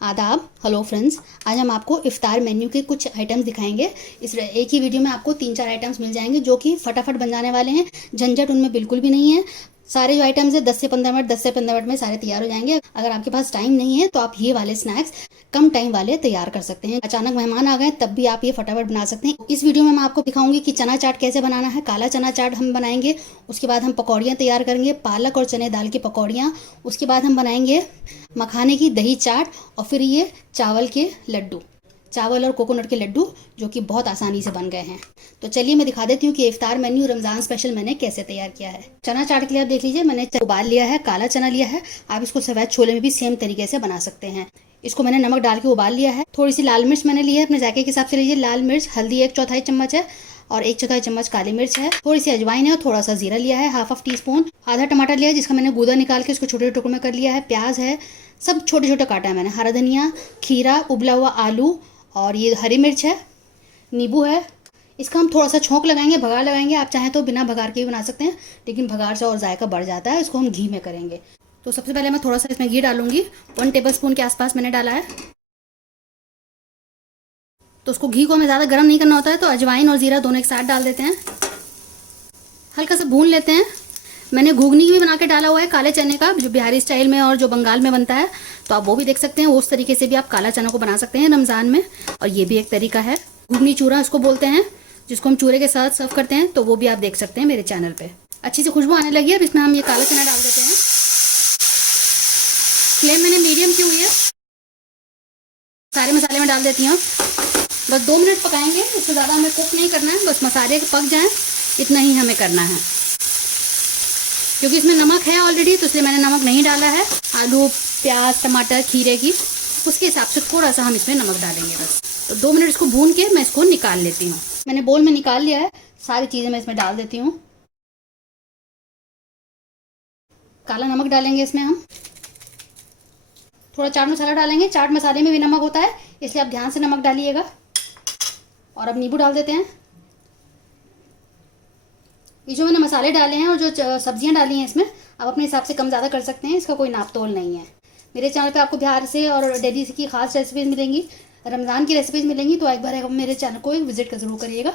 आदाब। Hello friends, आज हम आपको इफ्तार मेन्यू के कुछ आइटम्स दिखाएंगे। इस एक ही वीडियो में आपको 3-4 आइटम्स मिल जाएंगे जो कि फटाफट बन जाने वाले हैं। झंझट उनमें बिल्कुल भी नहीं है। सारे जो आइटम्स है 10 से 15 मिनट में सारे तैयार हो जाएंगे। अगर आपके पास टाइम नहीं है तो आप ये वाले स्नैक्स कम टाइम वाले तैयार कर सकते हैं। अचानक मेहमान आ गए तब भी आप ये फटाफट बना सकते हैं। इस वीडियो में मैं आपको दिखाऊंगी कि चना चाट कैसे बनाना है। काला चना चाट हम बनाएंगे। उसके बाद हम पकौड़ियाँ तैयार करेंगे, पालक और चने दाल की पकौड़ियाँ। उसके बाद हम बनाएंगे मखाने की दही चाट और फिर ये चावल के लड्डू, चावल और कोकोनट के लड्डू जो कि बहुत आसानी से बन गए हैं। तो चलिए मैं दिखा देती हूँ कि इफ्तार मेन्यू रमज़ान स्पेशल मैंने कैसे तैयार किया है। चना चाट के लिए आप देख लीजिए, मैंने उबाल लिया है, काला चना लिया है। आप इसको सफ़ेद छोले में भी सेम तरीके से बना सकते हैं। इसको मैंने नमक डाल के उबाल लिया है। थोड़ी सी लाल मिर्च मैंने ली है, अपने जायके के हिसाब से लीजिए। लाल मिर्च, हल्दी 1/4 चम्मच है और 1/4 चम्मच काली मिर्च है। थोड़ी सी अजवाइन है और थोड़ा सा जीरा लिया है, हाफ टी स्पून। आधा टमाटर लिया है जिसका मैंने गूदा निकाल के उसको छोटे टुकड़ों में कर लिया है। प्याज है, सब छोटे छोटे काटा है मैंने। हरा धनिया, खीरा, उबला हुआ आलू और ये हरी मिर्च है, नींबू है। इसका हम थोड़ा सा छोंक लगाएंगे, भगार लगाएंगे। आप चाहें तो बिना भगार के भी बना सकते हैं, लेकिन भगार से और जायका बढ़ जाता है। इसको हम घी में करेंगे। तो सबसे पहले मैं थोड़ा सा इसमें घी डालूंगी। 1 टेबल स्पून के आसपास मैंने डाला है। तो उसको घी को हमें ज़्यादा गर्म नहीं करना होता है, तो अजवाइन और ज़ीरा दोनों एक साथ डाल देते हैं। हल्का सा भून लेते हैं। मैंने घुगनी भी बना के डाला हुआ है काले चने का, जो बिहारी स्टाइल में और जो बंगाल में बनता है, तो आप वो भी देख सकते हैं। उस तरीके से भी आप काला चना को बना सकते हैं रमज़ान में। और ये भी एक तरीका है, घुगनी चूरा इसको बोलते हैं, जिसको हम चूरे के साथ सर्व करते हैं। तो वो भी आप देख सकते हैं मेरे चैनल पे। अच्छी सी खुशबू आने लगी है। अब इसमें हम ये काला चना डाल देते हैं। फ्लेम मैंने मीडियम की हुई है। सारे मसाले में डाल देती हूँ। बस 2 मिनट पकाएंगे, इससे ज़्यादा हमें कुक नहीं करना है। बस मसाले पक जाएं, इतना ही हमें करना है। क्योंकि इसमें नमक है ऑलरेडी, तो इसलिए मैंने नमक नहीं डाला है। आलू, प्याज, टमाटर, खीरे की उसके हिसाब से थोड़ा सा हम इसमें नमक डालेंगे बस। तो 2 मिनट इसको भून के मैं इसको निकाल लेती हूँ। मैंने बोल में निकाल लिया है। सारी चीज़ें मैं इसमें डाल देती हूँ। काला नमक डालेंगे इसमें हम। थोड़ा चाट मसाला डालेंगे। चाट मसाले में भी नमक होता है, इसलिए आप ध्यान से नमक डालिएगा। और अब नींबू डाल देते हैं। ये जो मैंने मसाले डाले हैं और जो सब्जियां डाली हैं इसमें, आप अपने हिसाब से कम ज़्यादा कर सकते हैं। इसका कोई नाप तोल नहीं है। मेरे चैनल पे आपको बिहार से और दिल्ली की खास रेसिपीज़ मिलेंगी, रमज़ान की रेसिपीज़ मिलेंगी। तो एक बार मेरे चैनल को विजिट कर ज़रूर करिएगा।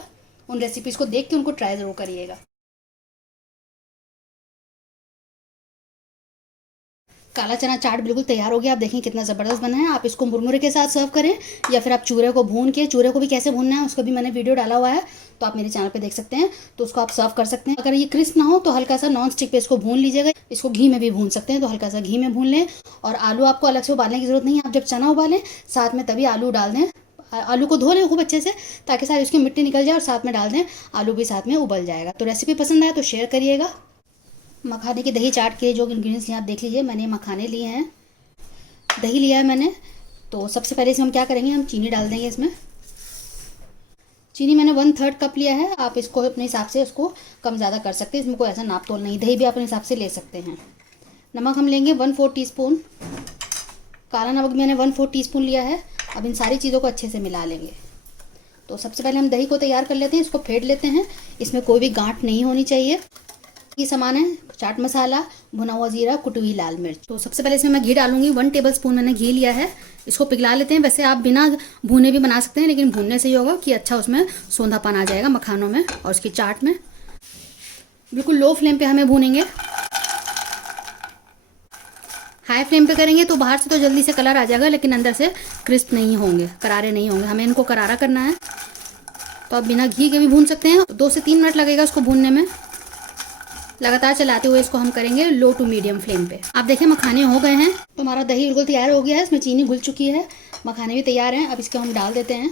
उन रेसिपीज़ को देख के उनको ट्राई ज़रूर करिएगा। काला चना चाट बिल्कुल तैयार हो गया। आप देखें कितना ज़बरदस्त बना है। आप इसको मुरमुरे के साथ सर्व करें या फिर आप चूरे को भून के, चूरे को भी कैसे भूनना है उसका भी मैंने वीडियो डाला हुआ है, तो आप मेरे चैनल पे देख सकते हैं। तो उसको आप सर्व कर सकते हैं। अगर ये क्रिस्प ना हो तो हल्का सा नॉन स्टिक पे इसको भून लीजिएगा। इसको घी में भी भून सकते हैं, तो हल्का सा घी में भून लें। और आलू आपको अलग से उबालने की ज़रूरत नहीं है। आप जब चना उबालें साथ में तभी आलू डाल दें। आलू को धो लें खूब अच्छे से, ताकि सारी उसकी मिट्टी निकल जाए, और साथ में डाल दें। आलू भी साथ में उबल जाएगा। तो रेसिपी पसंद आए तो शेयर करिएगा। मखाने की दही चाट के जो इंग्रेडिएंट्स हैं आप देख लीजिए। मैंने मखाने लिए हैं, दही लिया है मैंने। तो सबसे पहले इसमें हम क्या करेंगे, हम चीनी डाल देंगे इसमें। चीनी मैंने 1/3 कप लिया है। आप इसको अपने हिसाब से उसको कम ज़्यादा कर सकते हैं, इसमें कोई ऐसा नाप तोल नहीं। दही भी अपने हिसाब से ले सकते हैं। नमक हम लेंगे 1/4 टीस्पून। काला नमक मैंने 1/4 टीस्पून लिया है। अब इन सारी चीज़ों को अच्छे से मिला लेंगे। तो सबसे पहले हम दही को तैयार कर लेते हैं। इसको फेंट लेते हैं। इसमें कोई भी गांठ नहीं होनी चाहिए। ये सामान है चाट मसाला, भुना हुआ जीरा, कुटी हुई लाल मिर्च। तो सबसे पहले इसमें मैं घी डालूंगी। 1 टेबल स्पून मैंने घी लिया है। इसको पिघला लेते हैं। वैसे आप बिना भुने भी बना सकते हैं, लेकिन भूनने से ही होगा कि अच्छा उसमें सौंधापन आ जाएगा मखानों में और उसकी चाट में। बिल्कुल लो फ्लेम पे हमें भूनेंगे। हाई फ्लेम पे करेंगे तो बाहर से तो जल्दी से कलर आ जाएगा, लेकिन अंदर से क्रिस्प नहीं होंगे, करारे नहीं होंगे। हमें इनको करारा करना है। तो आप बिना घी के भी भून सकते हैं। 2 से 3 मिनट लगेगा इसको भूनने में। लगातार चलाते हुए इसको हम करेंगे लो टू मीडियम फ्लेम पे। आप देखें मखाने हो गए हैं। तो हमारा दही बिल्कुल तैयार हो गया है। इसमें चीनी घुल चुकी है, मखाने भी तैयार हैं। अब इसको हम डाल देते हैं।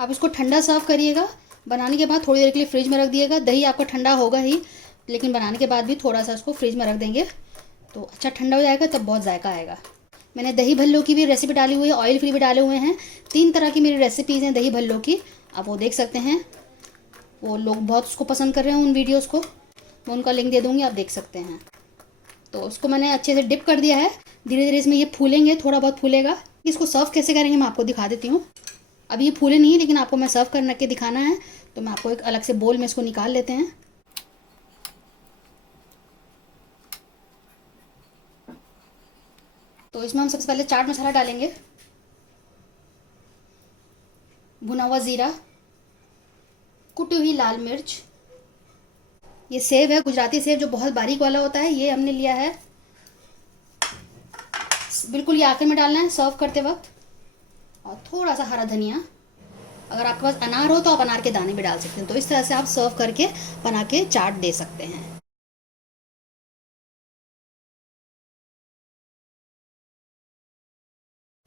आप इसको ठंडा सर्व करिएगा। बनाने के बाद थोड़ी देर के लिए फ्रिज में रख दिएगा। दही आपका ठंडा होगा ही, लेकिन बनाने के बाद भी थोड़ा सा उसको फ्रिज में रख देंगे तो अच्छा ठंडा हो जाएगा, तब बहुत जायका आएगा। मैंने दही भल्लो की भी रेसिपी डाली हुई है, ऑयल फ्री भी डाले हुए हैं। 3 तरह की मेरी रेसिपीज़ हैं दही भल्लो की, आप वो देख सकते हैं। वो लोग बहुत उसको पसंद कर रहे हैं उन वीडियोस को। मैं उनका लिंक दे दूँगी, आप देख सकते हैं। तो उसको मैंने अच्छे से डिप कर दिया है। धीरे धीरे इसमें ये फूलेंगे, थोड़ा बहुत फूलेगा। इसको सर्व कैसे करेंगे मैं आपको दिखा देती हूँ। अभी ये फूले नहीं, लेकिन आपको मैं सर्व करके दिखाना है। तो मैं आपको एक अलग से बोल में इसको निकाल लेते हैं। तो इसमें हम सबसे पहले चाट मसाला डालेंगे, भुना हुआ ज़ीरा, कुटी हुई लाल मिर्च, ये सेव है गुजराती सेव जो बहुत बारीक वाला होता है, ये हमने लिया है। बिल्कुल ये आखिर में डालना है सर्व करते वक्त। और थोड़ा सा हरा धनिया, अगर आपके पास अनार हो तो आप अनार के दाने भी डाल सकते हैं। तो इस तरह से आप सर्व करके बना के चाट दे सकते हैं।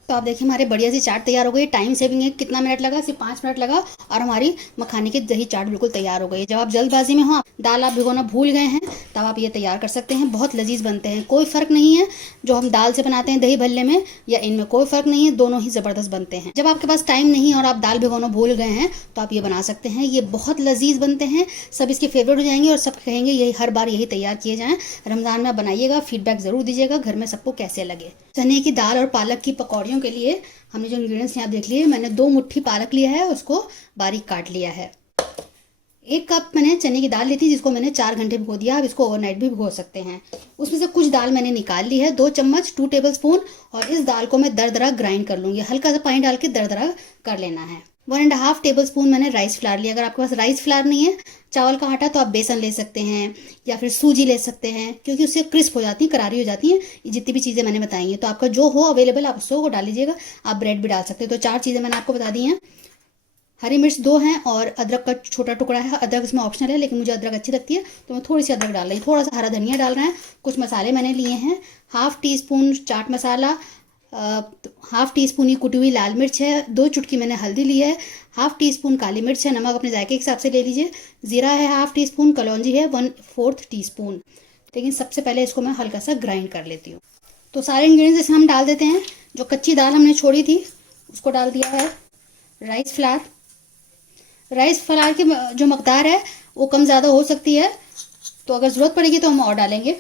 तो आप देखिए हमारे बढ़िया सी चाट तैयार हो गई। टाइम सेविंग है, कितना मिनट लगा, सिर्फ 5 मिनट लगा और हमारी मखाने की दही चाट बिल्कुल तैयार हो गई। जब आप जल्दबाजी में हो, दाल आप भिगोना भूल गए हैं, तब आप ये तैयार कर सकते हैं। बहुत लजीज बनते हैं, कोई फ़र्क नहीं है जो हम दाल से बनाते हैं दही भल्ले में या इनमें, कोई फ़र्क नहीं है, दोनों ही ज़बरदस्त बनते हैं। जब आपके पास टाइम नहीं और आप दाल भिगोना भूल गए हैं तो आप ये बना सकते हैं। ये बहुत लजीज बनते हैं, सब इसके फेवरेट हो जाएंगे और सब कहेंगे यही हर बार यही तैयार किए जाएँ। रमज़ान में बनाइएगा, फीडबैक ज़रूर दीजिएगा घर में सबको कैसे लगे। चने की दाल और पालक की पकौड़ियों के लिए हमने जो इंग्रेडिएंट्स यहाँ देख लिए, मैंने 2 मुट्ठी पालक लिया है, उसको बारीक काट लिया है। 1 कप मैंने चने की दाल ली थी जिसको मैंने 4 घंटे भिगो दिया। आप इसको ओवरनाइट भी भिगो सकते हैं। उसमें से कुछ दाल मैंने निकाल ली है, 2 चम्मच 2 टेबल स्पून, और इस दाल को मैं दरदरा ग्राइंड कर लूँगी। हल्का सा पानी डाल के दरदरा कर लेना है। 1.5 टेबल स्पून मैंने राइस फ्लावर लिया। अगर आपके पास राइस फ्लावर नहीं है, चावल का आटा, तो आप बेसन ले सकते हैं या फिर सूजी ले सकते हैं, क्योंकि उससे क्रिस्प हो जाती है, करारी हो जाती है। ये जितनी भी चीज़ें मैंने बताई हैं, तो आपका जो हो अवेलेबल आप उसको डाल लीजिएगा। आप ब्रेड भी डाल सकते हैं। तो 4 चीज़ें मैंने आपको बता दी हैं। हरी मिर्च 2 हैं और अदरक का छोटा टुकड़ा है। अदरक इसमें ऑप्शनल है, लेकिन मुझे अदरक अच्छी लगती है तो मैं थोड़ी सी अदरक डाल रही हूँ। थोड़ा सा हरा धनिया डाल रहे हैं। कुछ मसाले मैंने लिए हैं, 1/2 टीस्पून चाट मसाला, 1/2 टीस्पून ही कुटी हुई लाल मिर्च है, 2 चुटकी मैंने हल्दी ली है, 1/2 टीस्पून काली मिर्च है, नमक अपने जायके के हिसाब से ले लीजिए, ज़ीरा है 1/2 टीस्पून, कलौंजी है 1/4 टीस्पून। लेकिन सबसे पहले इसको मैं हल्का सा ग्राइंड कर लेती हूँ। तो सारे इंग्रेडिएंट्स इसमें हम डाल देते हैं। जो कच्ची दाल हमने छोड़ी थी उसको डाल दिया है। राइस फ्लावर की जो मकदार है वो कम ज़्यादा हो सकती है, तो अगर ज़रूरत पड़ेगी तो हम और डालेंगे।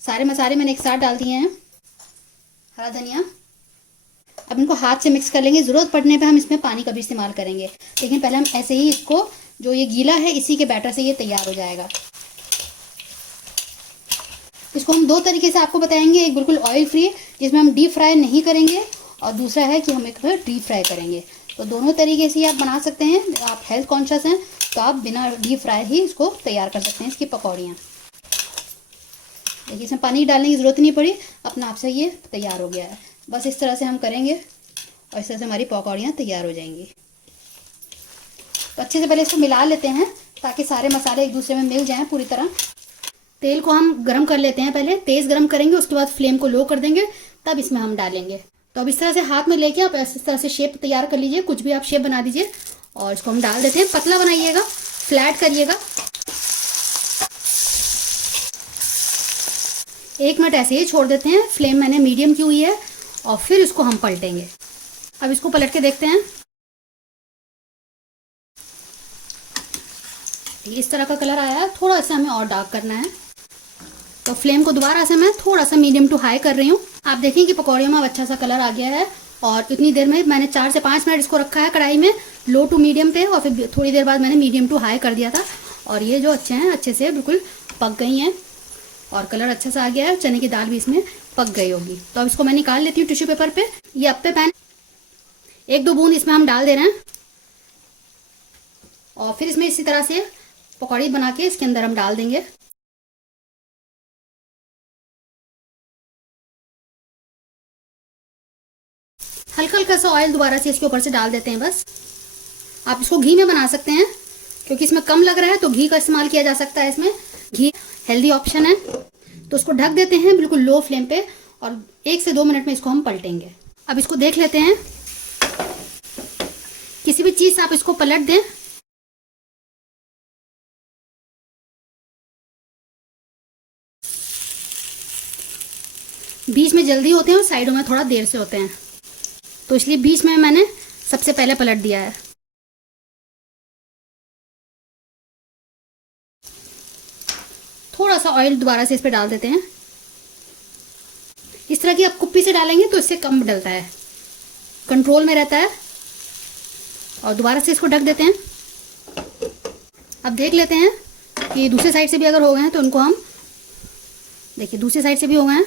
सारे मसाले मैंने एक साथ डाल दिए हैं। हरा धनिया, अब इनको हाथ से मिक्स कर लेंगे। ज़रूरत पड़ने पे हम इसमें पानी का भी इस्तेमाल करेंगे, लेकिन पहले हम ऐसे ही इसको, जो ये गीला है इसी के बैटर से ये तैयार हो जाएगा। इसको हम 2 तरीके से आपको बताएंगे, एक बिल्कुल ऑयल फ्री जिसमें हम डीप फ्राई नहीं करेंगे, और दूसरा है कि हम एक डीप फ्राई करेंगे। तो दोनों तरीके से आप बना सकते हैं। आप हेल्थ कॉन्शियस हैं तो आप बिना डीप फ्राई ही इसको तैयार कर सकते हैं, इसकी पकौड़ियाँ। देखिए इसमें पानी डालने की ज़रूरत नहीं पड़ी, अपना आप से ये तैयार हो गया है। बस इस तरह से हम करेंगे और इस तरह से हमारी पकौड़ियाँ तैयार हो जाएंगी। तो अच्छे से पहले इसको मिला लेते हैं ताकि सारे मसाले एक दूसरे में मिल जाएं पूरी तरह। तेल को हम गरम कर लेते हैं, पहले तेज़ गरम करेंगे, उसके बाद फ्लेम को लो कर देंगे, तब इसमें हम डालेंगे। तो अब इस तरह से हाथ में लेके आप इस तरह से शेप तैयार कर लीजिए, कुछ भी आप शेप बना दीजिए, और इसको हम डाल देते हैं। पतला बनाइएगा, फ्लैट करिएगा। 1 मिनट ऐसे ही छोड़ देते हैं। फ्लेम मैंने मीडियम की हुई है और फिर इसको हम पलटेंगे। अब इसको पलट के देखते हैं। इस तरह का कलर आया है, थोड़ा सा हमें और डार्क करना है। तो फ्लेम को दोबारा से मैं थोड़ा सा मीडियम टू हाई कर रही हूँ। आप देखें कि पकौड़ियों में अब अच्छा सा कलर आ गया है, और इतनी देर में मैंने 4 से 5 मिनट इसको रखा है कढ़ाई में, लो टू मीडियम पे, और फिर थोड़ी देर बाद मैंने मीडियम टू हाई कर दिया था। और ये जो अच्छे से बिल्कुल पक गई हैं और कलर अच्छा सा आ गया है। चने की दाल भी इसमें पक गई होगी। तो अब इसको मैं निकाल लेती हूँ टिश्यू पेपर पे। ये अप्पे पैन 1-2 बूंद इसमें हम डाल दे रहे हैं, और फिर इसमें इसी तरह से पकौड़ी बना के इसके अंदर हम डाल देंगे। हल्का हल्का सा ऑयल दोबारा से इसके ऊपर से डाल देते हैं बस। आप इसको घी में बना सकते हैं, क्योंकि इसमें कम लग रहा है तो घी का इस्तेमाल किया जा सकता है। इसमें घी हेल्दी ऑप्शन है। तो इसको ढक देते हैं बिल्कुल लो फ्लेम पे, और 1 से 2 मिनट में इसको हम पलटेंगे। अब इसको देख लेते हैं। किसी भी चीज़ से आप इसको पलट दें। बीच में जल्दी होते हैं और साइडों में थोड़ा देर से होते हैं, तो इसलिए बीच में मैंने सबसे पहले पलट दिया है। थोड़ा सा ऑयल दोबारा से इस पे डाल देते हैं। इस तरह की आप कुप्पी से डालेंगे तो इससे कम डलता है, कंट्रोल में रहता है। और दोबारा से इसको ढक देते हैं। अब देख लेते हैं कि दूसरे साइड से भी अगर हो गए हैं तो उनको हम, देखिए दूसरी साइड से भी हो गए हैं,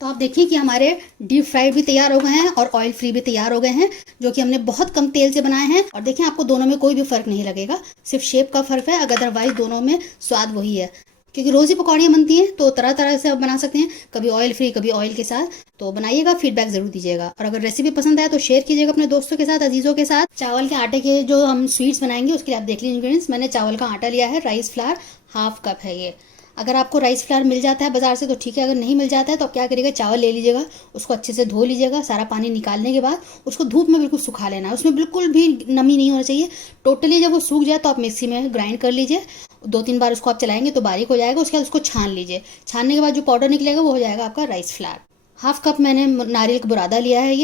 तो आप देखिए कि हमारे डीप फ्राइड भी तैयार हो गए हैं और ऑयल फ्री भी तैयार हो गए हैं, जो कि हमने बहुत कम तेल से बनाए हैं। और देखिए आपको दोनों में कोई भी फ़र्क नहीं लगेगा, सिर्फ शेप का फ़र्क है, अदरवाइज दोनों में स्वाद वही है। क्योंकि रोज़ ही पकौड़ियाँ बनती हैं तो तरह तरह से आप बना सकते हैं, कभी ऑयल फ्री कभी ऑयल के साथ। तो बनाइएगा, फीडबैक ज़रूर दीजिएगा, और अगर रेसिपी पसंद आए तो शेयर कीजिएगा अपने दोस्तों के साथ, अजीज़ों के साथ। चावल के आटे के जो हम स्वीट्स बनाएंगे उसके लिए आप देख लीजिए इंग्रेडिएंट्स। मैंने चावल का आटा लिया है, राइस फ्लावर हाफ कप है ये। अगर आपको राइस फ्लावर मिल जाता है बाज़ार से तो ठीक है, अगर नहीं मिल जाता है तो आप क्या करिएगा, चावल ले लीजिएगा, उसको अच्छे से धो लीजिएगा, सारा पानी निकालने के बाद उसको धूप में बिल्कुल सुखा लेना है, उसमें बिल्कुल भी नमी नहीं होना चाहिए टोटली। जब वो सूख जाए तो आप मिक्सी में ग्राइंड कर लीजिए, 2-3 बार उसको आप चलाएंगे तो बारीक हो जाएगा। उसके बाद उसको छान लीजिए, छानने के बाद जो पाउडर निकलेगा वो हो जाएगा आपका राइस फ्लावर। हाफ कप मैंने नारियल का बुरादा लिया है,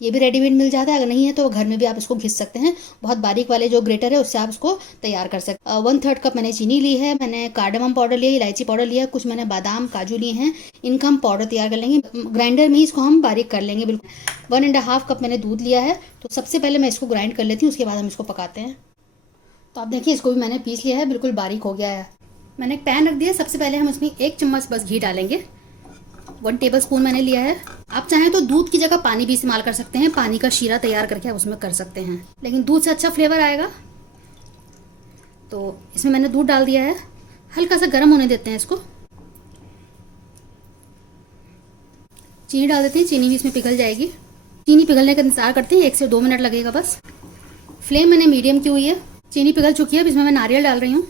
ये भी रेडीमेड मिल जाता है, अगर नहीं है तो घर में भी आप इसको घिस सकते हैं, बहुत बारीक वाले जो ग्रेटर है उससे आप इसको तैयार कर सकते हैं। 1/3 कप मैंने चीनी ली है, मैंने कार्डमम पाउडर लिया, इलायची पाउडर लिया, कुछ मैंने बादाम काजू लिए हैं, इनका हम पाउडर तैयार कर लेंगे, ग्राइंडर में ही इसको हम बारीक कर लेंगे बिल्कुल। 1.5 कप मैंने दूध लिया है, तो सबसे पहले मैं इसको ग्राइंड कर लेती हूँ, उसके बाद हम इसको पकाते हैं। तो आप देखिए इसको भी मैंने पीस लिया है, बिल्कुल बारीक हो गया है। मैंने एक पैन रख दिया, सबसे पहले हम इसमें 1 चम्मच बस घी डालेंगे, 1 टेबल स्पून मैंने लिया है। आप चाहें तो दूध की जगह पानी भी इस्तेमाल कर सकते हैं, पानी का शीरा तैयार करके आप उसमें कर सकते हैं, लेकिन दूध से अच्छा फ्लेवर आएगा। तो इसमें मैंने दूध डाल दिया है, हल्का सा गर्म होने देते हैं इसको। चीनी डाल देते हैं, चीनी भी इसमें पिघल जाएगी। चीनी पिघलने का इंतजार करते हैं, 1 से 2 मिनट लगेगा बस। फ्लेम मैंने मीडियम की हुई है, चीनी पिघल चुकी है। अब इसमें मैं नारियल डाल रही हूँ,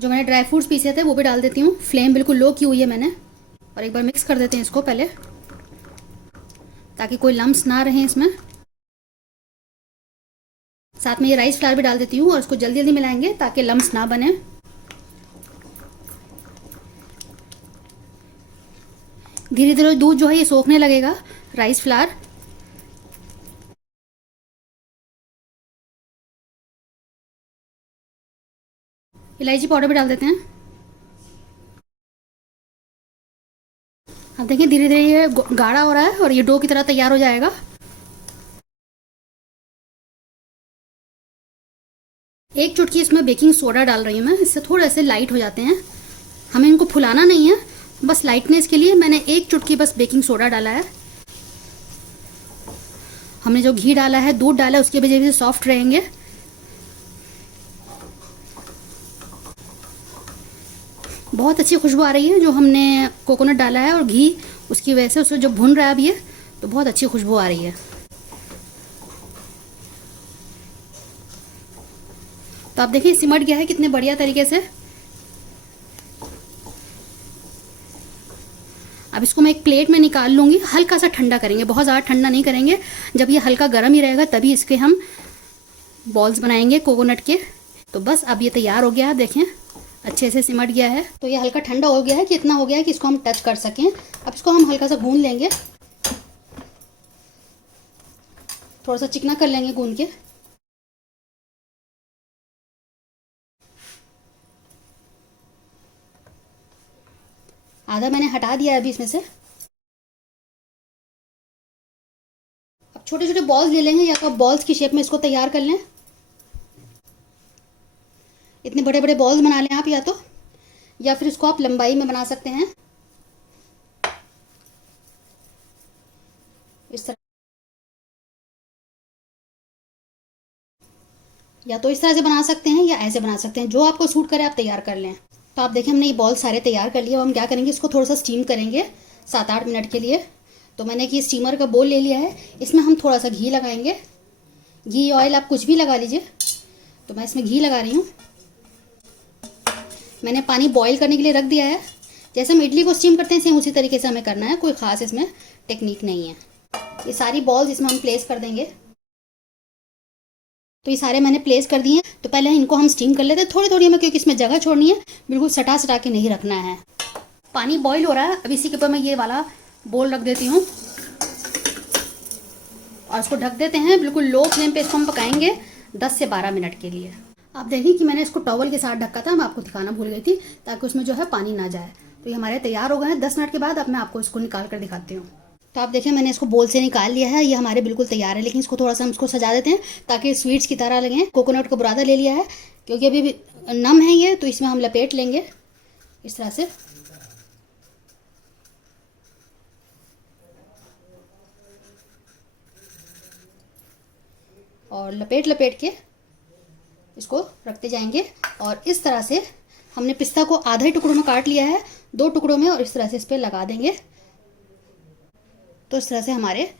जो मैंने ड्राई फ्रूट्स पीसे थे वो भी डाल देती हूँ। फ्लेम बिल्कुल लो की हुई है मैंने, और एक बार मिक्स कर देते हैं इसको पहले, ताकि कोई लम्स ना रहे इसमें। साथ में ये राइस फ्लावर भी डाल देती हूँ और इसको जल्दी जल्दी मिलाएंगे ताकि लम्स ना बने। धीरे धीरे दूध जो है ये सोखने लगेगा, राइस फ्लावर। इलायची पाउडर भी डाल देते हैं। अब देखिए धीरे धीरे ये गाढ़ा हो रहा है और ये डो की तरह तैयार हो जाएगा। एक चुटकी इसमें बेकिंग सोडा डाल रही हूँ मैं, इससे थोड़े से लाइट हो जाते हैं। हमें इनको फुलाना नहीं है, बस लाइटनेस के लिए मैंने 1 चुटकी बस बेकिंग सोडा डाला है। हमने जो घी डाला है, दूध डाला है, उसकी वजह से सॉफ्ट रहेंगे। बहुत अच्छी खुशबू आ रही है, जो हमने कोकोनट डाला है और घी, उसकी वजह से उसको जो भुन रहा है अभी ये, तो बहुत अच्छी खुशबू आ रही है। तो आप देखिए सिमट गया है कितने बढ़िया तरीके से। अब इसको मैं एक प्लेट में निकाल लूँगी, हल्का सा ठंडा करेंगे, बहुत ज़्यादा ठंडा नहीं करेंगे। जब ये हल्का गर्म ही रहेगा तभी इसके हम बॉल्स बनाएंगे कोकोनट के। तो बस अब ये तैयार हो गया है, देखें अच्छे से सिमट गया है। तो ये हल्का ठंडा हो गया है कि इतना हो गया है कि इसको हम टच कर सकें। अब इसको हम हल्का सा गूंद लेंगे, थोड़ा सा चिकना कर लेंगे गूंद के। आधा मैंने हटा दिया है अभी इसमें से। अब छोटे छोटे बॉल्स ले लेंगे, या तो आप बॉल्स की शेप में इसको तैयार कर लें। इतने बड़े बड़े बॉल्स बना लें आप, या फिर इसको आप लंबाई में बना सकते हैं इस तरह, या तो इस तरह से बना सकते हैं या ऐसे बना सकते हैं, जो आपको सूट करे आप तैयार कर लें। तो आप देखें हमने ये बॉल सारे तैयार कर लिए। अब हम क्या करेंगे, इसको थोड़ा सा स्टीम करेंगे 7-8 मिनट के लिए। तो मैंने कि स्टीमर का बोल ले लिया है, इसमें हम थोड़ा सा घी लगाएंगे। घी ऑयल आप कुछ भी लगा लीजिए, तो मैं इसमें घी लगा रही हूँ। मैंने पानी बॉईल करने के लिए रख दिया है, जैसे हम इडली को स्टीम करते हैं सेम उसी तरीके से हमें करना है, कोई ख़ास इसमें टेक्निक नहीं है। ये सारी बॉल्स इसमें हम प्लेस कर देंगे। तो ये सारे मैंने प्लेस कर दिए। तो पहले इनको हम स्टीम कर लेते हैं थोड़ी थोड़ी हमें, क्योंकि इसमें जगह छोड़नी है, बिल्कुल सटा सटा के नहीं रखना है। पानी बॉईल हो रहा है, अब इसी के ऊपर मैं ये वाला बोल रख देती हूँ और इसको ढक देते हैं। बिल्कुल लो फ्लेम पे इसको हम पकाएंगे 10 से 12 मिनट के लिए। आप देखिए कि मैंने इसको टॉवल के साथ ढका था, मैं आपको दिखाना भूल गई थी, ताकि उसमें जो है पानी ना जाए। तो ये हमारे तैयार हो गए हैं। 10 मिनट के बाद अब मैं आपको इसको निकाल कर दिखाती हूँ। तो आप देखिए मैंने इसको बोल से निकाल लिया है, ये हमारे बिल्कुल तैयार है। लेकिन इसको थोड़ा सा हम इसको सजा देते हैं ताकि स्वीट्स की तरह लगे। कोकोनट का बुरादा ले लिया है, क्योंकि अभी भी, नम है ये, तो इसमें हम लपेट लेंगे इस तरह से। और लपेट लपेट के इसको रखते जाएंगे। और इस तरह से हमने पिस्ता को आधे टुकड़ों में काट लिया है, 2 टुकड़ों में, और इस तरह से इस पर लगा देंगे। तो इस तरह से हमारे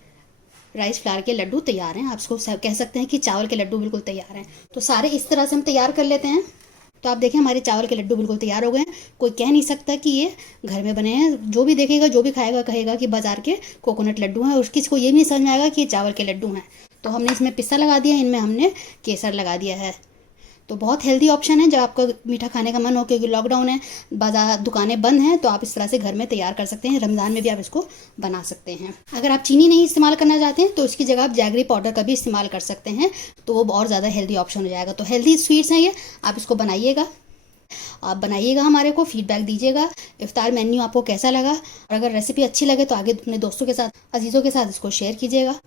राइस फ्लावर के लड्डू तैयार हैं। आप इसको कह सकते हैं कि चावल के लड्डू बिल्कुल तैयार हैं। तो सारे इस तरह से हम तैयार कर लेते हैं। तो आप देखें हमारे चावल के लड्डू बिल्कुल तैयार हो गए हैं। कोई कह नहीं सकता कि ये घर में बने हैं। जो भी देखेगा, जो भी खाएगा, कहेगा कि बाजार के कोकोनट लड्डू हैं, और किसी को ये भी नहीं समझ में आएगा कि ये चावल के लड्डू हैं। तो हमने इसमें पिस्ता लगा दिया, इनमें हमने केसर लगा दिया है। तो बहुत हेल्दी ऑप्शन है। जब आपका मीठा खाने का मन हो, क्योंकि लॉकडाउन है, बाजार दुकानें बंद हैं, तो आप इस तरह से घर में तैयार कर सकते हैं। रमज़ान में भी आप इसको बना सकते हैं। अगर आप चीनी नहीं इस्तेमाल करना चाहते हैं तो इसकी जगह आप जैगरी पाउडर का भी इस्तेमाल कर सकते हैं, तो वो और ज़्यादा हेल्दी ऑप्शन हो जाएगा। तो हेल्दी स्वीट्स हैं ये, आप इसको बनाइएगा। आप बनाइएगा, हमारे को फीडबैक दीजिएगा। इफ्तार मेन्यू आपको कैसा लगा, और अगर रेसिपी अच्छी लगे तो आगे अपने दोस्तों के साथ, अजीज़ों के साथ इसको शेयर कीजिएगा।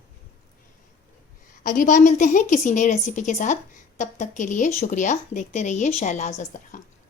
अगली बार मिलते हैं किसी नई रेसिपी के साथ। तब तक के लिए शुक्रिया। देखते रहिए शहलाज दस्तरखान।